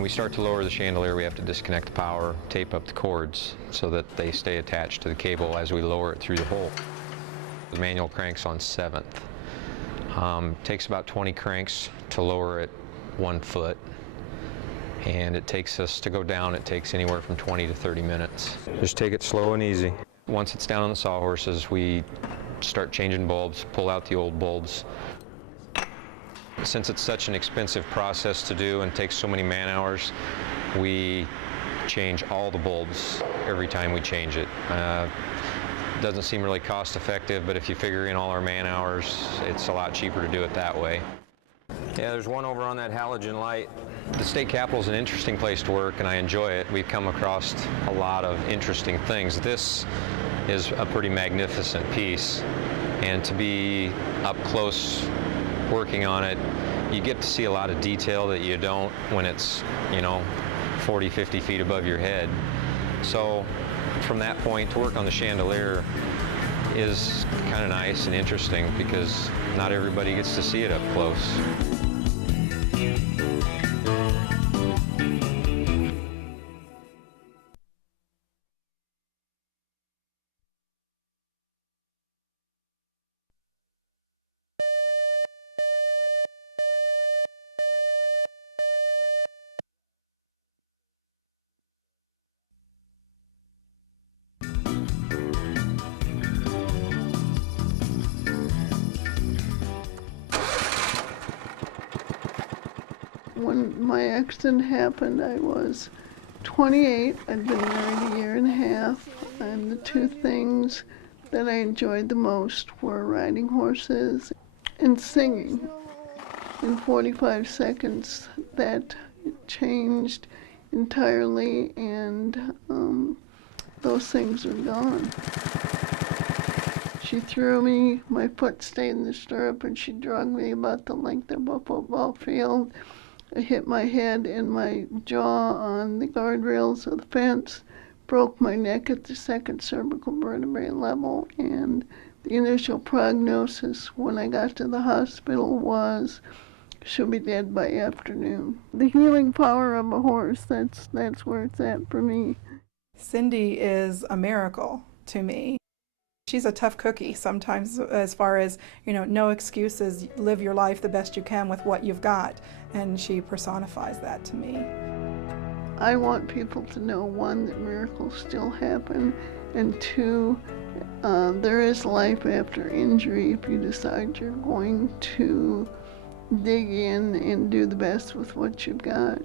When we start to lower the chandelier, we have to disconnect the power, tape up the cords so that they stay attached to the cable as we lower it through the hole. The manual cranks on 7th. Takes about 20 cranks to lower it 1 foot, and it takes us to go down, it takes anywhere from 20 to 30 minutes. Just take it slow and easy. Once it's down on the sawhorses, we start changing bulbs, pull out the old bulbs. Since it's such an expensive process to do and takes so many man hours, we change all the bulbs every time we change it. Doesn't seem really cost effective, but if you figure in all our man hours, it's a lot cheaper to do it that way. Yeah, there's one over on that halogen light. The state capitol is an interesting place to work, and I enjoy it. We've come across a lot of interesting things. This is a pretty magnificent piece, and to be up close working on it, you get to see a lot of detail that you don't when it's, 40, 50 feet above your head. So from that point, to work on the chandelier is kind of nice and interesting because not everybody gets to see it up close. When my accident happened, I was 28. I'd been married a year and a half, and the two things that I enjoyed the most were riding horses and singing. In 45 seconds, that changed entirely, and those things are gone. She threw me, my foot stayed in the stirrup, and she dragged me about the length of a football field. I hit my head and my jaw on the guardrails of the fence, broke my neck at the second cervical vertebrae level, and the initial prognosis when I got to the hospital was she'll be dead by afternoon. The healing power of a horse, that's where it's at for me. Cindy is a miracle to me. She's a tough cookie sometimes, as far as, no excuses, live your life the best you can with what you've got, and she personifies that to me. I want people to know, one, that miracles still happen, and two, there is life after injury if you decide you're going to dig in and do the best with what you've got.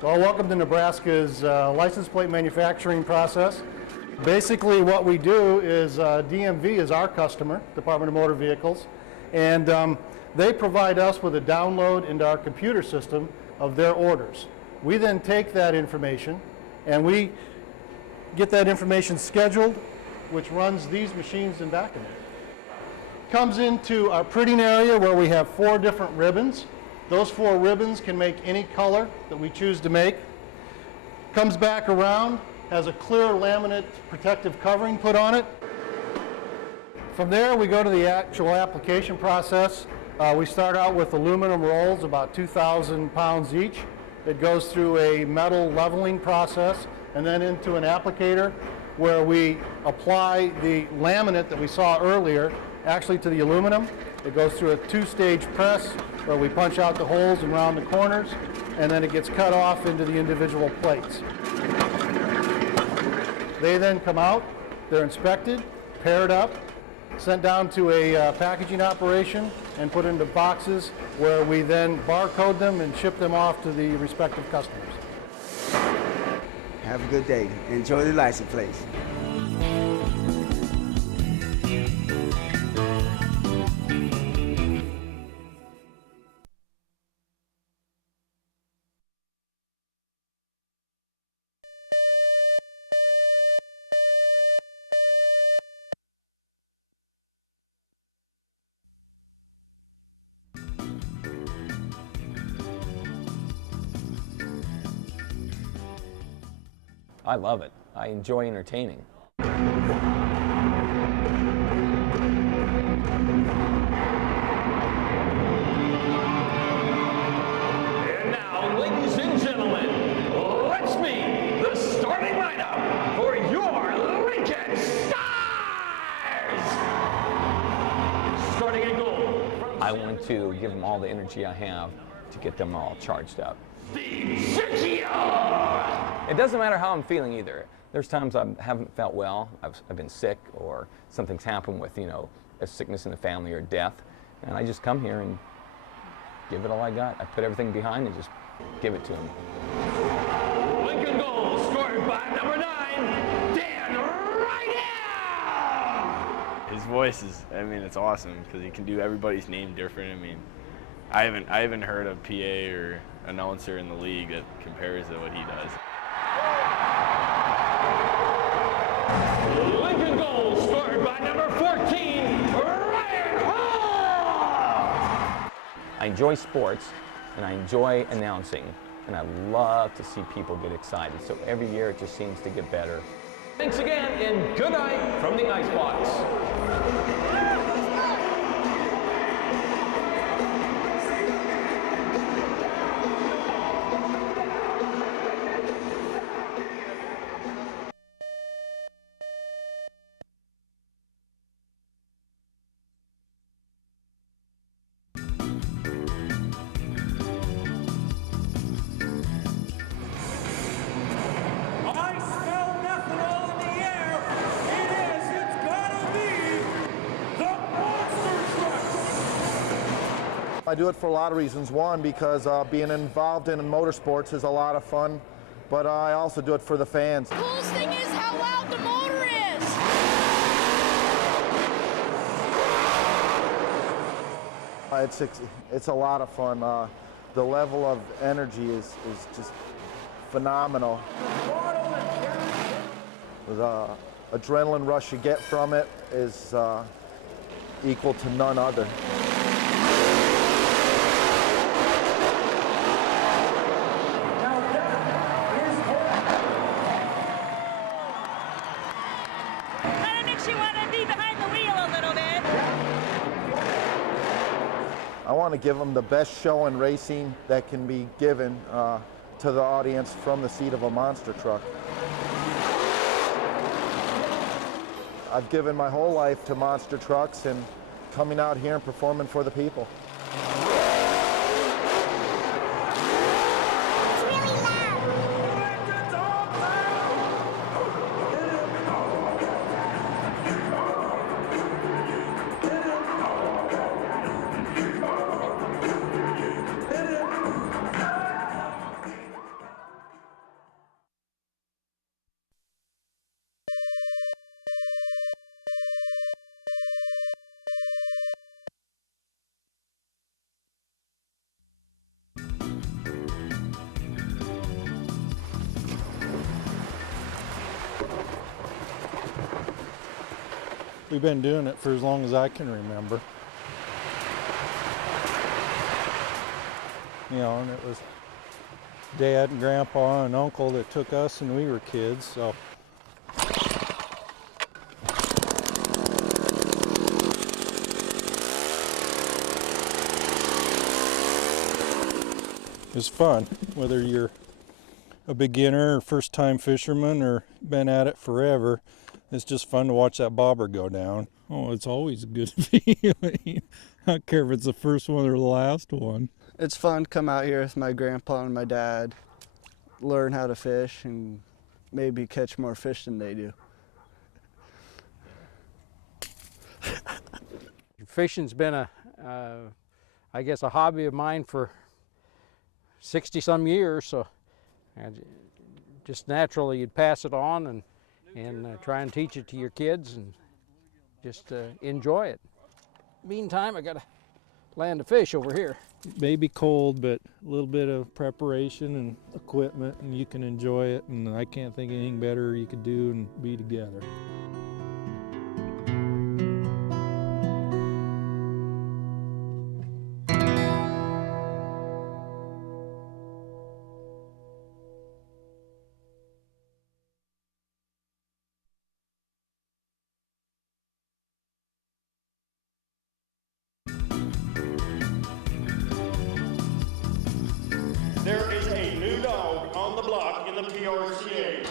Well, welcome to Nebraska's license plate manufacturing process. Basically what we do is DMV is our customer, Department of Motor Vehicles, and they provide us with a download into our computer system of their orders. We then take that information and we get that information scheduled, which runs these machines and document it. Comes into our printing area where we have 4 different ribbons. Those 4 ribbons can make any color that we choose to make. Comes back around, has a clear laminate protective covering put on it. From there, we go to the actual application process. We start out with aluminum rolls, about 2,000 pounds each. It goes through a metal leveling process and then into an applicator where we apply the laminate that we saw earlier actually to the aluminum. It goes through a 2-stage press where we punch out the holes and round the corners, and then it gets cut off into the individual plates. They then come out, they're inspected, paired up, sent down to a packaging operation and put into boxes where we then barcode them and ship them off to the respective customers. Have a good day. Enjoy the license plates. I love it. I enjoy entertaining. And now, ladies and gentlemen, let's meet the starting lineup for your Lincoln Stars! Starting in goal. I want to give them all the energy I have to get them all charged up. Steve Sergio! It doesn't matter how I'm feeling either. There's times I haven't felt well, I've been sick, or something's happened with, a sickness in the family or death, and I just come here and give it all I got. I put everything behind and just give it to them. Lincoln goal scored by number 9, Dan Rydell! His voice is, it's awesome because he can do everybody's name different. I haven't heard a PA or announcer in the league that compares to what he does. Lincoln goal scored by number 14, Ryan Hall! I enjoy sports, and I enjoy announcing, and I love to see people get excited. So every year it just seems to get better. Thanks again, and good night from the Icebox. I smell methanol in the air. It's gotta be the Monster Truck. I do it for a lot of reasons. One, because being involved in motorsports is a lot of fun, but I also do it for the fans. The coolest thing is how loud the motor is. It's a lot of fun. The level of energy is just phenomenal. The adrenaline rush you get from it is equal to none other. Kind of makes you want to be behind the wheel a little bit. I want to give them the best show in racing that can be given to the audience from the seat of a monster truck. I've given my whole life to monster trucks and coming out here and performing for the people. We've been doing it for as long as I can remember. And it was Dad and Grandpa and Uncle that took us when we were kids, so. It's fun, whether you're a beginner or first-time fisherman or been at it forever. It's just fun to watch that bobber go down. Oh, it's always a good feeling. I don't care if it's the first one or the last one. It's fun to come out here with my grandpa and my dad, learn how to fish, and maybe catch more fish than they do. Fishing's been I guess a hobby of mine for 60-some years, so just naturally you'd pass it on and try and teach it to your kids and just enjoy it. Meantime, I gotta land a fish over here. It may be cold, but a little bit of preparation and equipment and you can enjoy it, and I can't think of anything better you could do and be together. the PRCA.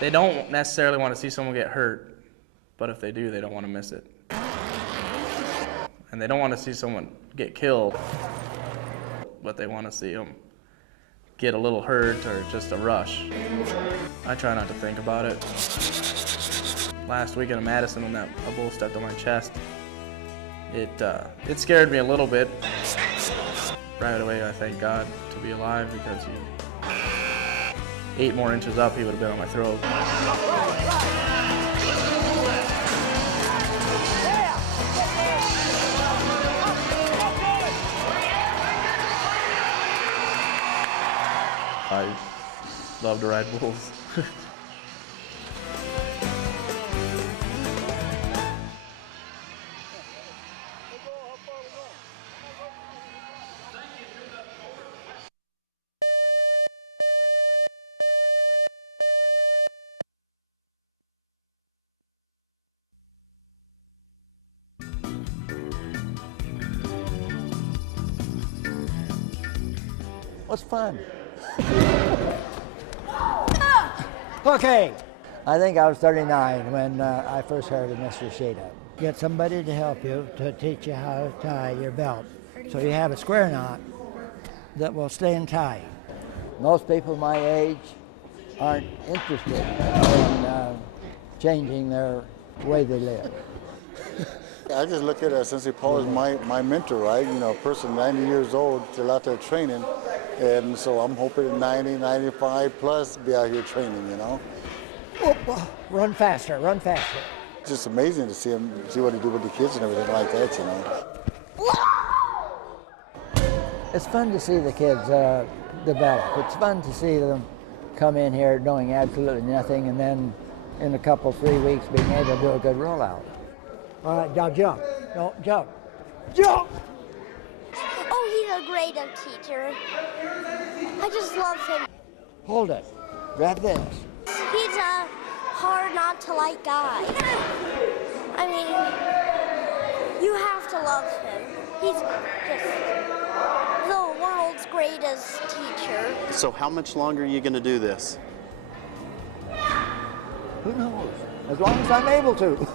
They don't necessarily want to see someone get hurt, but if they do, they don't want to miss it. And they don't want to see someone get killed, but they want to see them get a little hurt or just a rush. I try not to think about it. Last weekend in Madison, when a bull stepped on my chest, it scared me a little bit. Right away, I thank God to be alive, because 8 more inches up, he would have been on my throat. I love to ride bulls. What's fun? Okay. I think I was 39 when I first heard of Mr. Shada. Get somebody to help you to teach you how to tie your belt, so you have a square knot that will stay in tie. Most people my age aren't interested in changing their way they live. I just look at Sensei Paul as my mentor, right? You know, a person 90 years old, still out there training. And so I'm hoping at 90, 95 plus be out here training, you know? Run faster, run faster. It's just amazing to see him, see what he do with the kids and everything like that, you know? It's fun to see the kids develop. It's fun to see them come in here knowing absolutely nothing, and then in a couple, 3 weeks being able to do a good rollout. All right, now jump. No, jump. Jump! Oh, he's a great teacher. I just love him. Hold it. Grab this. He's a hard not to like guy. I mean, you have to love him. He's just the world's greatest teacher. So how much longer are you going to do this? Who knows? As long as I'm able to.